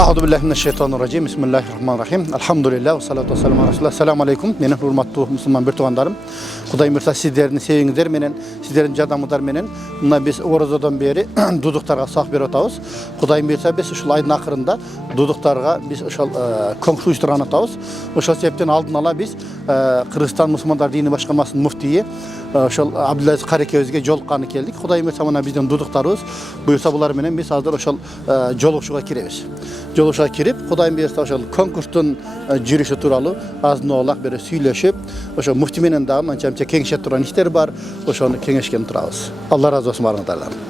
A'udhu billahi mineşşeytanirracim. Bismillahirrahmanirrahim. Elhamdülillah ve salatu vesselamu ala Resulullah. Selamun aleyküm. Menen hurmattуу Müslüman bir tuğanlarım. Kudayım bursa sizlerin sevingizler menen, sizlerin jardamыңыздар менен мына biz оразадан beri duduktarga saq берип атабыз. Kudayım bursa biz ушул айдын акырында duduktarga biz ошол көңүл уюштурган атабыз. Ошол себептен алдын ала biz Кыргызстан мусулмандар дини башкармасынын муфтийи ошол Абдулазиз карекебизге жолукканы келдик. Кудайым бурса мына биздин дудуктарыбыз буюрса булар менен biz азыр ошол жолугушууга киребиз. Жолугушууга кирип, Кудайым бурса ошол конкурстун жүрүшү тууралуу азын-аулак бери сүйлөшүп, ошо муфтий менен дагы анча кеңешет турган иштер бар. Ошону кеңешкен турабыз. Алла разы болсун барыңыздардан.